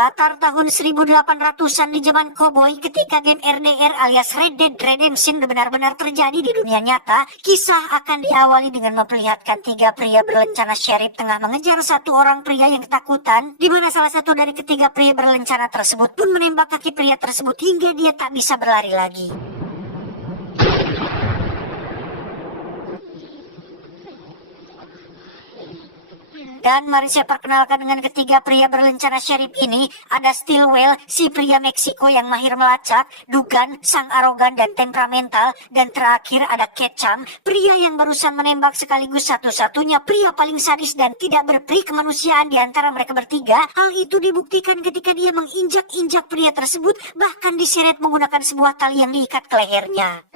berlatar tahun 1800-an di zaman koboi ketika game RDR alias Red Dead Redemption benar-benar terjadi di dunia nyata. Kisah akan diawali dengan memperlihatkan 3 pria berlencana sheriff tengah mengejar satu orang pria yang ketakutan, di mana salah satu dari ketiga pria berlencana tersebut pun menembak kaki pria tersebut hingga dia tak bisa berlari lagi. Dan mari saya perkenalkan dengan ketiga pria berlencana sheriff ini. Ada Stillwell, si pria Meksiko yang mahir melacak, Dugan, sang arogan dan temperamental, dan terakhir ada Ketchum, pria yang barusan menembak sekaligus satu-satunya pria paling sadis dan tidak berperi kemanusiaan di antara mereka bertiga. Hal itu dibuktikan ketika dia menginjak-injak pria tersebut, bahkan diseret menggunakan sebuah tali yang diikat ke lehernya.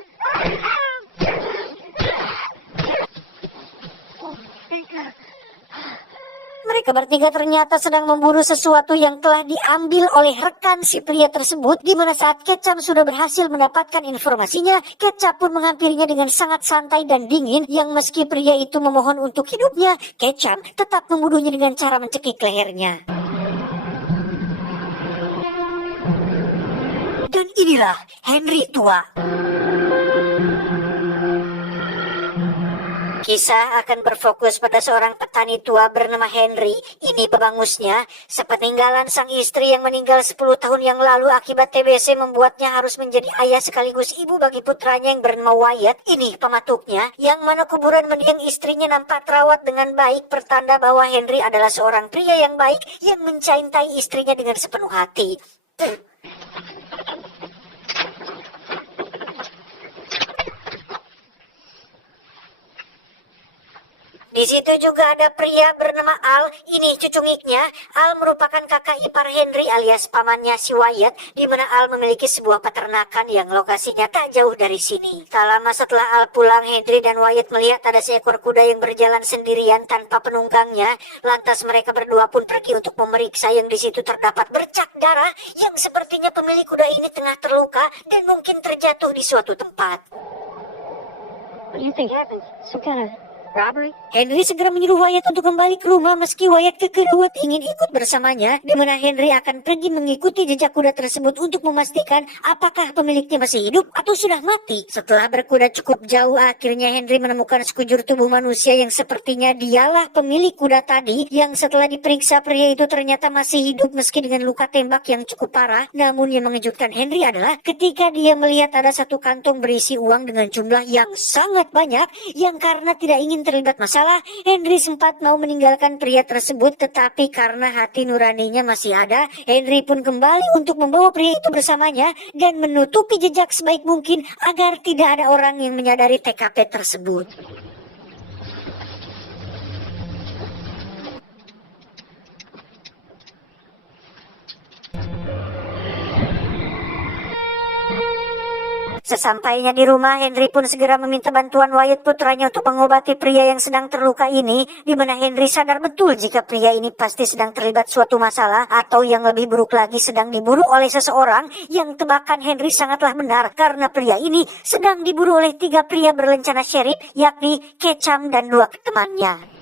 Mereka bertiga ternyata sedang memburu sesuatu yang telah diambil oleh rekan si pria tersebut, di mana saat Ketchum sudah berhasil mendapatkan informasinya, Ketchum pun menghampirinya dengan sangat santai dan dingin, yang meski pria itu memohon untuk hidupnya, Ketchum tetap membunuhnya dengan cara mencekik lehernya. Dan inilah Henry tua. Kisah akan berfokus pada seorang petani tua bernama Henry. Ini pebangusnya. Sepeninggalan sang istri yang meninggal 10 tahun yang lalu akibat TBC membuatnya harus menjadi ayah sekaligus ibu bagi putranya yang bernama Wyatt. Ini pematuknya, yang mana kuburan mendiang istrinya nampak terawat dengan baik, pertanda bahwa Henry adalah seorang pria yang baik yang mencintai istrinya dengan sepenuh hati. Di situ juga ada pria bernama Al. Ini cucungiknya. Al merupakan kakak ipar Henry alias pamannya si Wyatt, di mana Al memiliki sebuah peternakan yang lokasinya tak jauh dari sini. Tak lama setelah Al pulang, Henry dan Wyatt melihat ada seekor kuda yang berjalan sendirian tanpa penunggangnya. Lantas mereka berdua pun pergi untuk memeriksa, yang di situ terdapat bercak darah yang sepertinya pemilik kuda ini tengah terluka dan mungkin terjatuh di suatu tempat. What do you think happened? Some kind of robbery? Henry segera menyuruh Wyatt untuk kembali ke rumah, meski Wyatt kekeh ingin ikut bersamanya, di mana Henry akan pergi mengikuti jejak kuda tersebut untuk memastikan apakah pemiliknya masih hidup atau sudah mati. Setelah berkuda cukup jauh, akhirnya Henry menemukan sekujur tubuh manusia yang sepertinya dialah pemilik kuda tadi, yang setelah diperiksa pria itu ternyata masih hidup meski dengan luka tembak yang cukup parah. Namun yang mengejutkan Henry adalah ketika dia melihat ada satu kantong berisi uang dengan jumlah yang sangat banyak, yang karena tidak ingin terlibat masalah, Henry sempat mau meninggalkan pria tersebut, tetapi karena hati nuraninya masih ada, Henry pun kembali untuk membawa pria itu bersamanya dan menutupi jejak sebaik mungkin agar tidak ada orang yang menyadari TKP tersebut. Sesampainya di rumah, Henry pun segera meminta bantuan Wyatt putranya untuk mengobati pria yang sedang terluka ini, di mana Henry sadar betul jika pria ini pasti sedang terlibat suatu masalah, atau yang lebih buruk lagi sedang diburu oleh seseorang, yang tebakan Henry sangatlah benar karena pria ini sedang diburu oleh 3 pria berlencana sheriff, yakni Ketchum dan 2 temannya.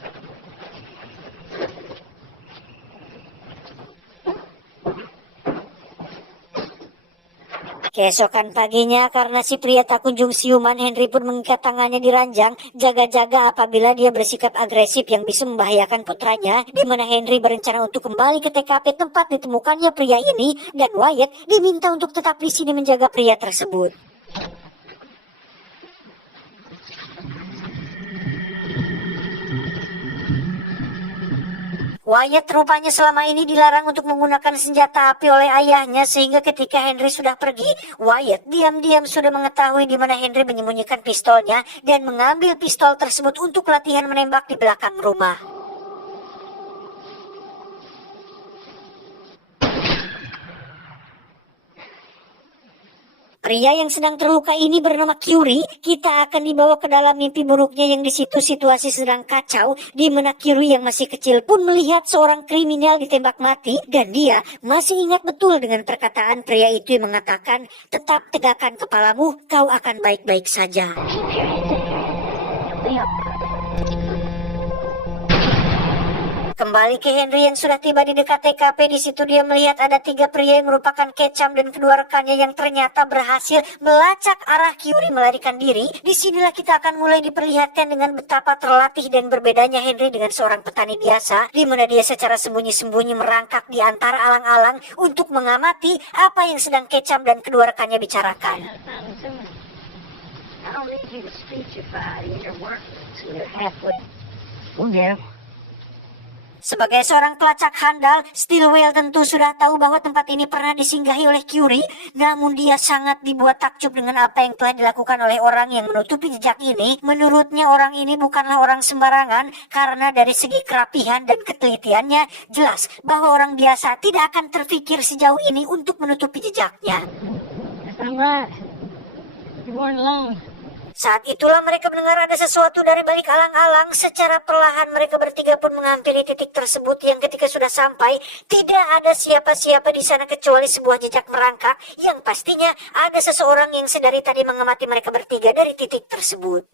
Keesokan paginya, karena si pria tak kunjung siuman, Henry pun mengikat tangannya di ranjang, jaga-jaga apabila dia bersikap agresif yang bisa membahayakan putranya, di mana Henry berencana untuk kembali ke TKP tempat ditemukannya pria ini, dan Wyatt diminta untuk tetap di sini menjaga pria tersebut. Wyatt rupanya selama ini dilarang untuk menggunakan senjata api oleh ayahnya, sehingga ketika Henry sudah pergi, Wyatt diam-diam sudah mengetahui di mana Henry menyembunyikan pistolnya dan mengambil pistol tersebut untuk latihan menembak di belakang rumah. Pria yang sedang terluka ini bernama Curie. Kita akan dibawa ke dalam mimpi buruknya, yang di situ situasi sedang kacau, di mana Curie yang masih kecil pun melihat seorang kriminal ditembak mati, dan dia masih ingat betul dengan perkataan pria itu yang mengatakan, "Tetap tegakkan kepalamu, kau akan baik-baik saja." Kembali ke Henry yang sudah tiba di dekat TKP. Di situ dia melihat ada 3 pria yang merupakan Ketchum dan kedua rekannya yang ternyata berhasil melacak arah Kyuri melarikan diri. Disinilah kita akan mulai diperlihatkan dengan betapa terlatih dan berbedanya Henry dengan seorang petani biasa, di mana dia secara sembunyi-sembunyi merangkak di antara alang-alang untuk mengamati apa yang sedang Ketchum dan kedua rekannya bicarakan. I'll need you to speechify your work so you're halfway. Okay. Sebagai seorang pelacak handal, Stillwell tentu sudah tahu bahwa tempat ini pernah disinggahi oleh Kyuri, namun dia sangat dibuat takjub dengan apa yang telah dilakukan oleh orang yang menutupi jejak ini. Menurutnya orang ini bukanlah orang sembarangan, karena dari segi kerapihan dan ketelitiannya, jelas bahwa orang biasa tidak akan terfikir sejauh ini untuk menutupi jejaknya. That's not right. You weren't alone. Saat itulah mereka mendengar ada sesuatu dari balik alang-alang. Secara perlahan mereka bertiga pun menghampiri titik tersebut yang ketika sudah sampai, tidak ada siapa-siapa di sana kecuali sebuah jejak merangkak yang pastinya ada seseorang yang sedari tadi mengamati mereka bertiga dari titik tersebut.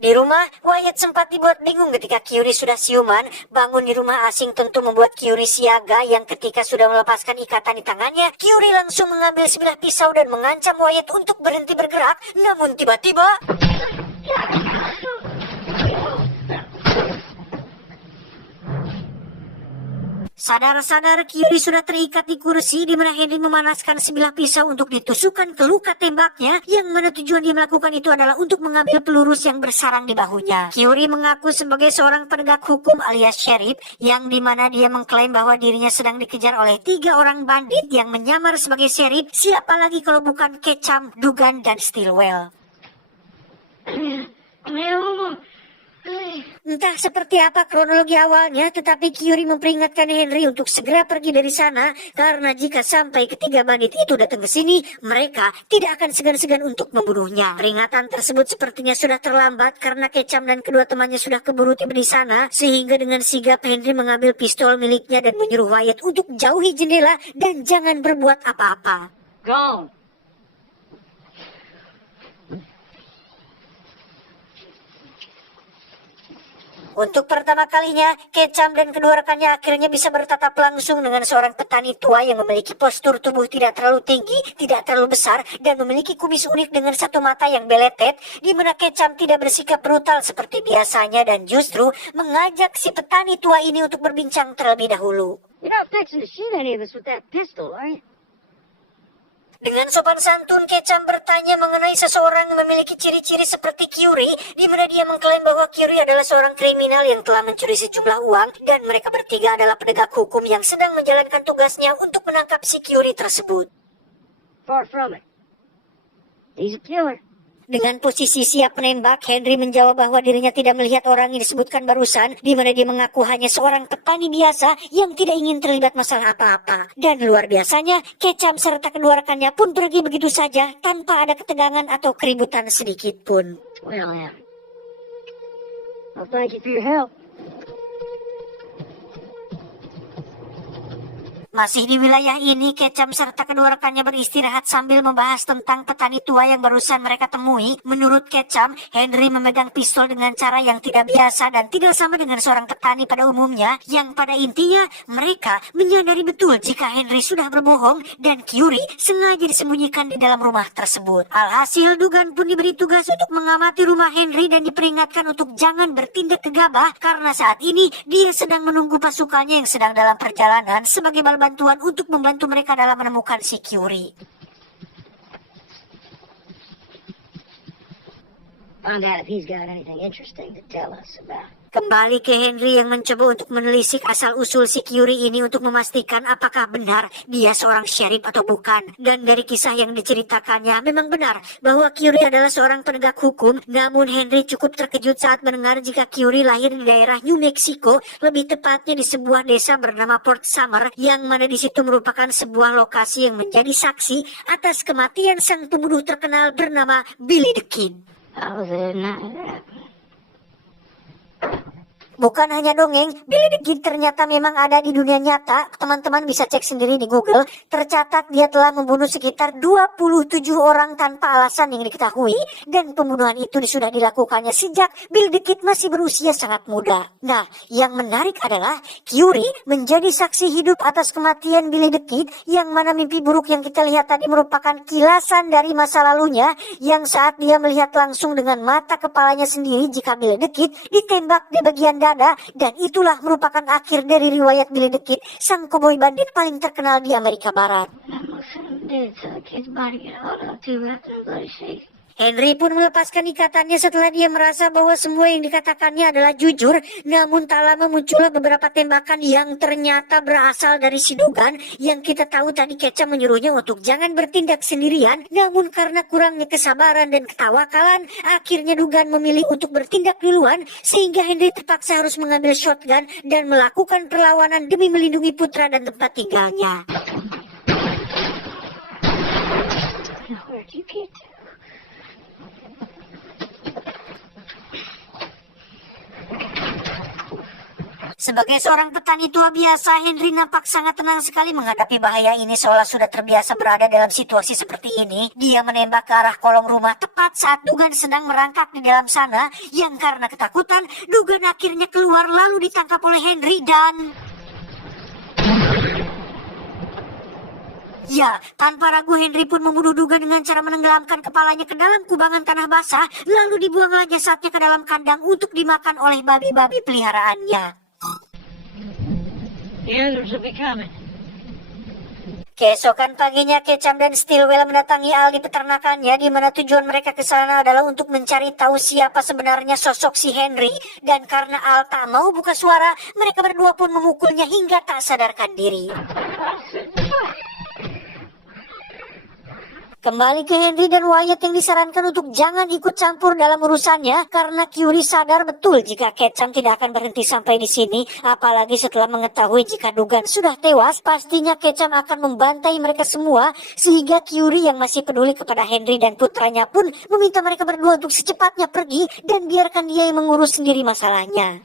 Di rumah, Wyatt sempat dibuat bingung ketika Kyuri sudah siuman. Bangun di rumah asing tentu membuat Kyuri siaga, yang ketika sudah melepaskan ikatan di tangannya, Kyuri langsung mengambil sebilah pisau dan mengancam Wyatt untuk berhenti bergerak. Namun tiba-tiba... Sadar-sadar Kyuri sudah terikat di kursi, di mana Henry memanaskan sebilah pisau untuk ditusukkan ke luka tembaknya, yang mana tujuan dia melakukan itu adalah untuk mengambil peluru yang bersarang di bahunya. Kyuri mengaku sebagai seorang penegak hukum alias sheriff, yang dimana dia mengklaim bahwa dirinya sedang dikejar oleh 3 orang bandit yang menyamar sebagai sheriff. Siapa lagi kalau bukan Ketchum, Dugan, dan Stillwell. Entah seperti apa kronologi awalnya, tetapi Kyuri memperingatkan Henry untuk segera pergi dari sana, karena jika sampai ketiga bandit itu datang ke sini, mereka tidak akan segan-segan untuk membunuhnya. Peringatan tersebut sepertinya sudah terlambat karena Ketchum dan kedua temannya sudah keburu tiba di sana, sehingga dengan sigap Henry mengambil pistol miliknya dan menyuruh Wyatt untuk jauhi jendela dan jangan berbuat apa-apa. Go. Untuk pertama kalinya, Ketchum dan kedua rekannya akhirnya bisa bertatap langsung dengan seorang petani tua yang memiliki postur tubuh tidak terlalu tinggi, tidak terlalu besar, dan memiliki kumis unik dengan satu mata yang beletet, di mana Ketchum tidak bersikap brutal seperti biasanya dan justru mengajak si petani tua ini untuk berbincang terlebih dahulu. You're not fixing to shoot any of us with that pistol, are you? Dengan sopan santun, Ketchum bertanya mengenai seseorang yang memiliki ciri-ciri seperti Kyuri, di mana dia mengklaim bahwa Kyuri adalah seorang kriminal yang telah mencuri sejumlah uang, dan mereka bertiga adalah penegak hukum yang sedang menjalankan tugasnya untuk menangkap si Kyuri tersebut. Far from it. He's a killer. Dengan posisi siap menembak, Henry menjawab bahwa dirinya tidak melihat orang yang disebutkan barusan, di mana dia mengaku hanya seorang petani biasa yang tidak ingin terlibat masalah apa-apa. Dan luar biasanya, Ketchum serta kedua rekannya pun pergi begitu saja tanpa ada ketegangan atau keributan sedikit pun. Well, well, thank you for your help. Masih di wilayah ini, Ketchum serta kedua rekannya beristirahat sambil membahas tentang petani tua yang barusan mereka temui. Menurut Ketchum, Henry memegang pistol dengan cara yang tidak biasa dan tidak sama dengan seorang petani pada umumnya, yang pada intinya mereka menyadari betul jika Henry sudah berbohong dan Kyuri sengaja disembunyikan di dalam rumah tersebut. Alhasil, Dugan pun diberi tugas untuk mengamati rumah Henry dan diperingatkan untuk jangan bertindak gegabah karena saat ini dia sedang menunggu pasukannya yang sedang dalam perjalanan sebagai bantuan untuk membantu mereka dalam menemukan si Kyuri. Find out if he's got anything interesting to tell us about. Kembali ke Henry yang mencoba untuk menelisik asal-usul si Kyuri ini untuk memastikan apakah benar dia seorang sheriff atau bukan. Dan dari kisah yang diceritakannya memang benar bahwa Kyuri adalah seorang penegak hukum. Namun Henry cukup terkejut saat mendengar jika Kyuri lahir di daerah New Mexico, lebih tepatnya di sebuah desa bernama Port Summer, yang mana di situ merupakan sebuah lokasi yang menjadi saksi atas kematian sang pembunuh terkenal bernama Billy the Kid. I was there night. Bukan hanya dongeng, Billy the Kid ternyata memang ada di dunia nyata. Teman-teman bisa cek sendiri di Google. Tercatat dia telah membunuh sekitar 27 orang tanpa alasan yang diketahui. Dan pembunuhan itu sudah dilakukannya sejak Billy the Kid masih berusia sangat muda. Nah, yang menarik adalah Curie menjadi saksi hidup atas kematian Billy the Kid, yang mana mimpi buruk yang kita lihat tadi merupakan kilasan dari masa lalunya, yang saat dia melihat langsung dengan mata kepalanya sendiri jika Billy the Kid ditembak di bagian dada, dan itulah merupakan akhir dari riwayat Billy the Kid, sang koboi bandit paling terkenal di Amerika Barat. Henry pun melepaskan ikatannya setelah dia merasa bahwa semua yang dikatakannya adalah jujur. Namun tak lama muncullah beberapa tembakan yang ternyata berasal dari si Dugan, yang kita tahu tadi Ketchum menyuruhnya untuk jangan bertindak sendirian. Namun karena kurangnya kesabaran dan ketawakalan, akhirnya Dugan memilih untuk bertindak duluan, sehingga Henry terpaksa harus mengambil shotgun dan melakukan perlawanan demi melindungi putra dan tempat tinggalnya. Where'd you get to? Sebagai seorang petani tua biasa, Henry nampak sangat tenang sekali menghadapi bahaya ini, seolah sudah terbiasa berada dalam situasi seperti ini. Dia menembak ke arah kolong rumah tepat saat Dugan sedang merangkak di dalam sana, yang karena ketakutan, Dugan akhirnya keluar lalu ditangkap oleh Henry dan... Ya, tanpa ragu Henry pun membunuh Dugan dengan cara menenggelamkan kepalanya ke dalam kubangan tanah basah, lalu dibuanglah jasadnya ke dalam kandang untuk dimakan oleh babi-babi peliharaannya. The others will be coming. Keesokan paginya, Ketchum dan Stillwell mendatangi Al di peternakannya, di mana tujuan mereka ke sana adalah untuk mencari tahu siapa sebenarnya sosok si Henry. Dan karena Al tak mau buka suara, mereka berdua pun memukulnya hingga tak sadarkan diri. Kembali ke Henry dan Wyatt yang disarankan untuk jangan ikut campur dalam urusannya, karena Curie sadar betul jika Ketchum tidak akan berhenti sampai di sini. Apalagi setelah mengetahui jika Dugan sudah tewas, pastinya Ketchum akan membantai mereka semua, sehingga Curie yang masih peduli kepada Henry dan putranya pun meminta mereka berdua untuk secepatnya pergi dan biarkan dia yang mengurus sendiri masalahnya.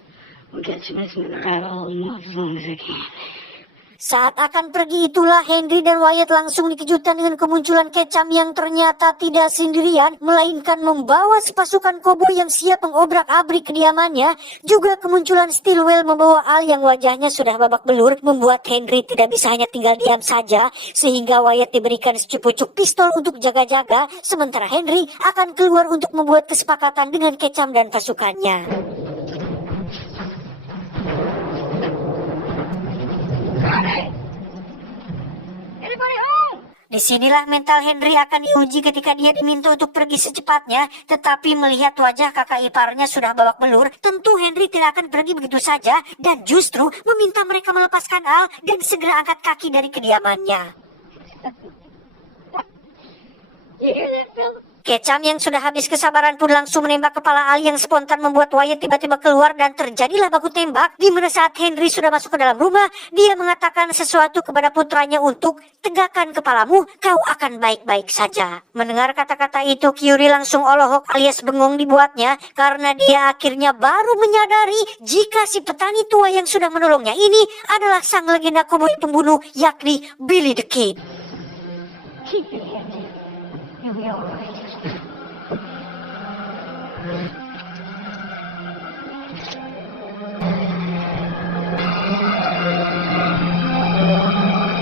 We'll get you listening out all the months as long as I can. Saat akan pergi itulah Henry dan Wyatt langsung dikejutkan dengan kemunculan Ketchum yang ternyata tidak sendirian, melainkan membawa sepasukan koboi yang siap mengobrak-abrik kediamannya. Juga kemunculan Stillwell membawa Al yang wajahnya sudah babak belur, membuat Henry tidak bisa hanya tinggal diam saja, sehingga Wyatt diberikan secucuk pistol untuk jaga-jaga, sementara Henry akan keluar untuk membuat kesepakatan dengan Ketchum dan pasukannya. Disinilah mental Henry akan diuji ketika dia diminta untuk pergi secepatnya, tetapi melihat wajah kakak iparnya sudah babak belur, tentu Henry tidak akan pergi begitu saja dan justru meminta mereka melepaskan Al dan segera angkat kaki dari kediamannya. You hear that, Phil? Ketchum yang sudah habis kesabaran pun langsung menembak kepala Al yang spontan membuat Wyatt tiba-tiba keluar dan terjadilah baku tembak, di mana saat Henry sudah masuk ke dalam rumah, dia mengatakan sesuatu kepada putranya untuk tegakkan kepalamu, kau akan baik-baik saja. Mendengar kata-kata itu, Curie langsung olohok alias bengong dibuatnya, karena dia akhirnya baru menyadari jika si petani tua yang sudah menolongnya ini adalah sang legenda koboi pembunuh, yakni Billy the Kid. Keep your head down. You'll be all right.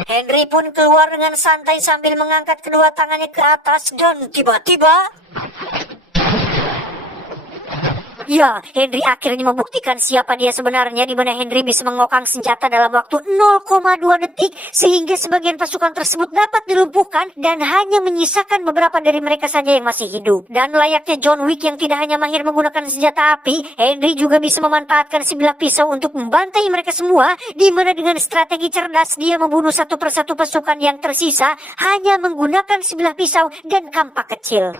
Henry pun keluar dengan santai sambil mengangkat kedua tangannya ke atas dan tiba-tiba... Ya, Henry akhirnya membuktikan siapa dia sebenarnya, di mana Henry bisa mengokang senjata dalam waktu 0,2 detik sehingga sebagian pasukan tersebut dapat dilumpuhkan dan hanya menyisakan beberapa dari mereka saja yang masih hidup. Dan layaknya John Wick yang tidak hanya mahir menggunakan senjata api, Henry juga bisa memanfaatkan sebilah pisau untuk membantai mereka semua, di mana dengan strategi cerdas dia membunuh satu persatu pasukan yang tersisa hanya menggunakan sebilah pisau dan kampak kecil.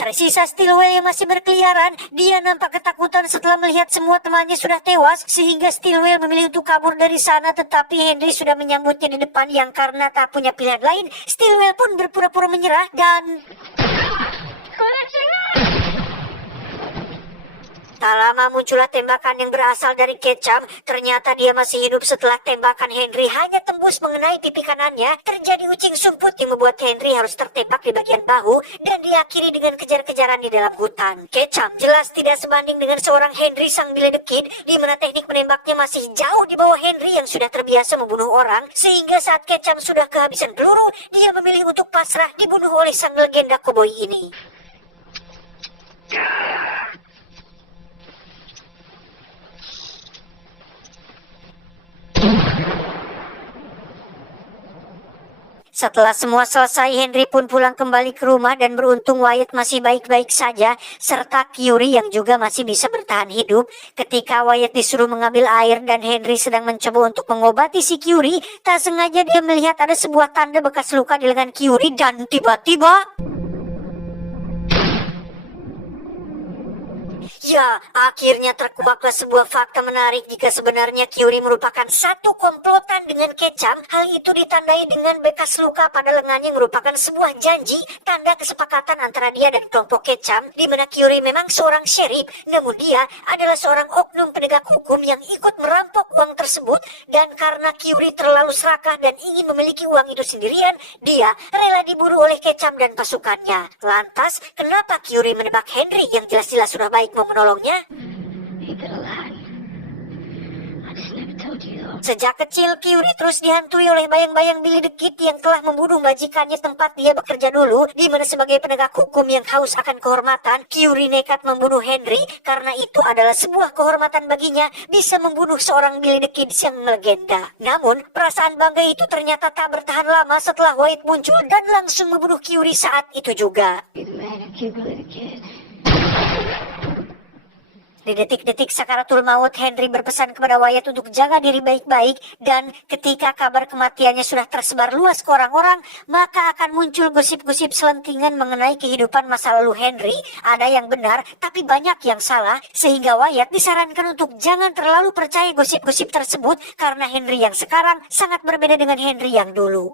Tersisa Stillwell yang masih berkeliaran. Dia nampak ketakutan setelah melihat semua temannya sudah tewas, sehingga Stillwell memilih untuk kabur dari sana, tetapi Henry sudah menyambutnya di depan yang karena tak punya pilihan lain, Stillwell pun berpura-pura menyerah dan tak lama muncullah tembakan yang berasal dari Ketchum. Ternyata dia masih hidup setelah tembakan Henry hanya tembus mengenai pipi kanannya. Terjadi ucing sumput yang membuat Henry harus tertembak di bagian bahu dan diakhiri dengan kejar-kejaran di dalam hutan. Ketchum jelas tidak sebanding dengan seorang Henry sang diledekid, di mana teknik menembaknya masih jauh di bawah Henry yang sudah terbiasa membunuh orang, sehingga saat Ketchum sudah kehabisan peluru, dia memilih untuk pasrah dibunuh oleh sang legenda koboi ini. Setelah semua selesai, Henry pun pulang kembali ke rumah dan beruntung Wyatt masih baik-baik saja, serta Curie yang juga masih bisa bertahan hidup. Ketika Wyatt disuruh mengambil air dan Henry sedang mencoba untuk mengobati si Curie, tak sengaja dia melihat ada sebuah tanda bekas luka di lengan Curie dan tiba-tiba... Ya, akhirnya terkuaklah sebuah fakta menarik jika sebenarnya Curie merupakan satu komplotan dengan Ketchum. Hal itu ditandai dengan bekas luka pada lengannya yang merupakan sebuah janji, tanda kesepakatan antara dia dan kelompok Ketchum, di mana Curie memang seorang sheriff, namun dia adalah seorang oknum penegak hukum yang ikut merampok uang tersebut, dan karena Curie terlalu serakah dan ingin memiliki uang itu sendirian, dia rela diburu oleh Ketchum dan pasukannya. Lantas, kenapa Curie menebak Henry yang jelas-jelas sudah baik menolongnya? You could have lied. I just never told you though. Sejak kecil, Curie terus dihantui oleh bayang-bayang Billy the Kid yang telah membunuh majikannya tempat dia bekerja dulu, di mana sebagai penegak hukum yang haus akan kehormatan, Curie nekat membunuh Henry karena itu adalah sebuah kehormatan baginya bisa membunuh seorang Billy the Kid yang melegenda. Namun, perasaan bangga itu ternyata tak bertahan lama setelah Wyatt muncul dan langsung membunuh Curie saat itu juga. Be the man who killed the kid. Di detik-detik sakaratul maut, Henry berpesan kepada Wyatt untuk jaga diri baik-baik, dan ketika kabar kematiannya sudah tersebar luas ke orang-orang, maka akan muncul gosip-gosip selentingan mengenai kehidupan masa lalu Henry. Ada yang benar, tapi banyak yang salah, sehingga Wyatt disarankan untuk jangan terlalu percaya gosip-gosip tersebut, karena Henry yang sekarang sangat berbeda dengan Henry yang dulu.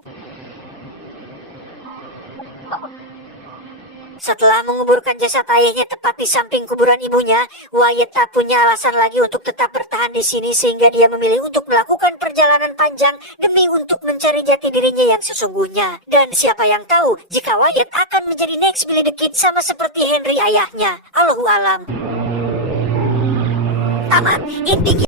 Setelah menguburkan jasad ayahnya tepat di samping kuburan ibunya, Wyatt tak punya alasan lagi untuk tetap bertahan di sini, sehingga dia memilih untuk melakukan perjalanan panjang demi untuk mencari jati dirinya yang sesungguhnya. Dan siapa yang tahu jika Wyatt akan menjadi next Billy the Kid sama seperti Henry ayahnya. Allahu alam. Tamat. Intinya